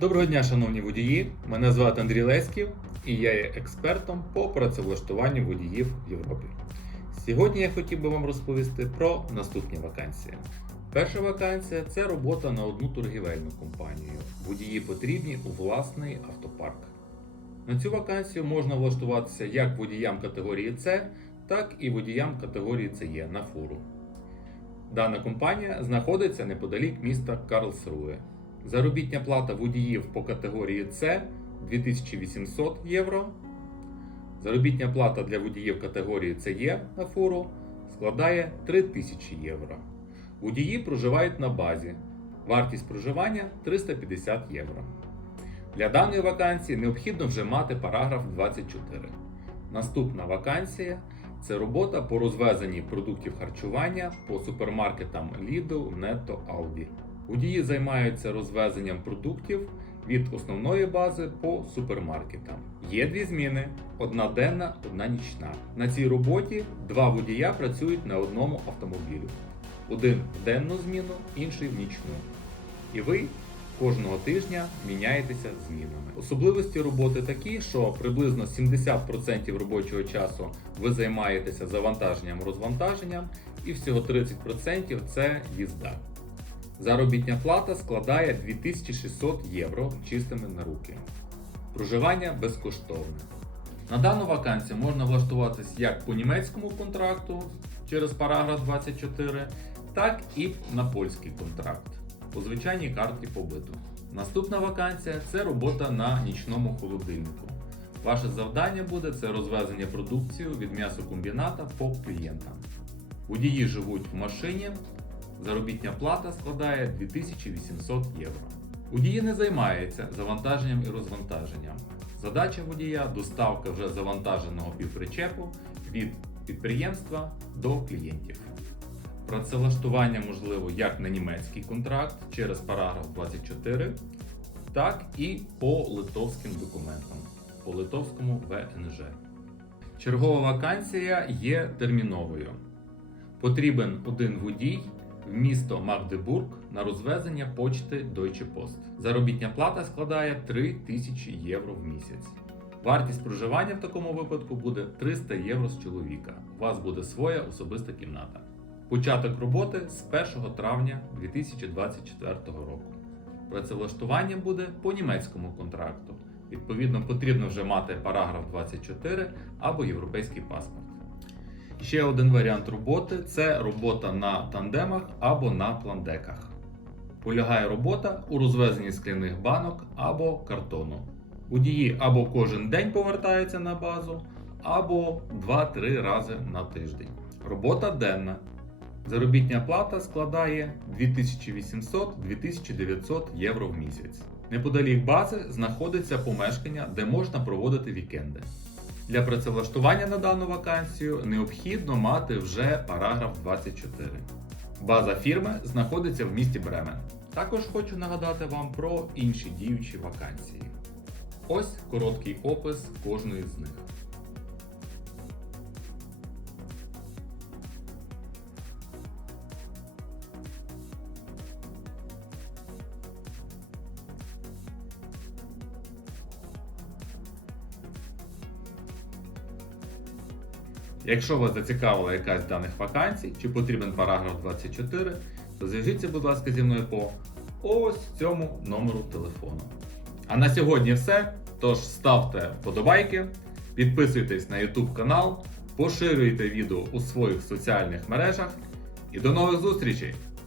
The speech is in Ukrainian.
Доброго дня, шановні водії! Мене звати Андрій Леськів і я є експертом по працевлаштуванню водіїв в Європі. Сьогодні я хотів би вам розповісти про наступні вакансії. Перша вакансія це робота на одну торгівельну компанію. Водії потрібні у власний автопарк. На цю вакансію можна влаштуватися як водіям категорії С, так і водіям категорії СЕ на фуру. Дана компанія знаходиться неподалік міста Карлсруе. Заробітня плата водіїв по категорії С 2800 євро. Заробітня плата для водіїв категорії СЕ на фуру складає 3000 євро. Водії проживають на базі. Вартість проживання 350 євро. Для даної вакансії необхідно вже мати параграф 24. Наступна вакансія це робота по розвезенні продуктів харчування по супермаркетам Lidl, Netto, Aldi. Водії займаються розвезенням продуктів від основної бази по супермаркетам. Є дві зміни: одна денна, одна нічна. На цій роботі два водія працюють на одному автомобілі. Один в денну зміну, інший в нічну. І ви кожного тижня міняєтеся змінами. Особливості роботи такі, що приблизно 70% робочого часу ви займаєтеся завантаженням розвантаженням, і всього 30% це їзда. Заробітня плата складає 2600 євро чистими на руки. Проживання безкоштовне. На дану вакансію можна влаштуватись як по німецькому контракту через параграф 24, так і на польський контракт по звичайній карті побиту. Наступна вакансія це робота на нічному холодильнику. Ваше завдання буде це розвезення продукції від м'ясокомбіната по клієнтам. Водії живуть в машині, заробітня плата складає 2800 євро. Водії не займаються завантаженням і розвантаженням. Задача водія доставка вже завантаженого півпричепу від підприємства до клієнтів. Працевлаштування можливо як на німецький контракт через параграф 24, так і по литовським документам, по литовському ВНЖ. Чергова вакансія є терміновою. Потрібен один водій в місто Магдебург на розвезення почти Deutsche Post. Заробітня плата складає 3000 євро в місяць. Вартість проживання в такому випадку буде 300 євро з чоловіка. У вас буде своя особиста кімната. Початок роботи з 1 травня 2024 року. Працевлаштування буде по німецькому контракту. Відповідно, потрібно вже мати параграф 24 або європейський паспорт. Ще один варіант роботи це робота на тандемах або на пландеках. Полягає робота у розвезенні скляних банок або картону. Водії або кожен день повертаються на базу, або 2-3 рази на тиждень. Робота денна. Заробітня плата складає 2800-2900 євро в місяць. Неподалік бази знаходиться помешкання, де можна проводити вікенди. Для працевлаштування на дану вакансію необхідно мати вже параграф 24. База фірми знаходиться в місті Бремен. Також хочу нагадати вам про інші діючі вакансії. Ось короткий опис кожної з них. Якщо вас зацікавила якась з даних вакансій чи потрібен параграф 24, то зв'яжіться, будь ласка, зі мною по ось цьому номеру телефону. А на сьогодні все. Тож ставте вподобайки, підписуйтесь на YouTube канал, поширюйте відео у своїх соціальних мережах і до нових зустрічей!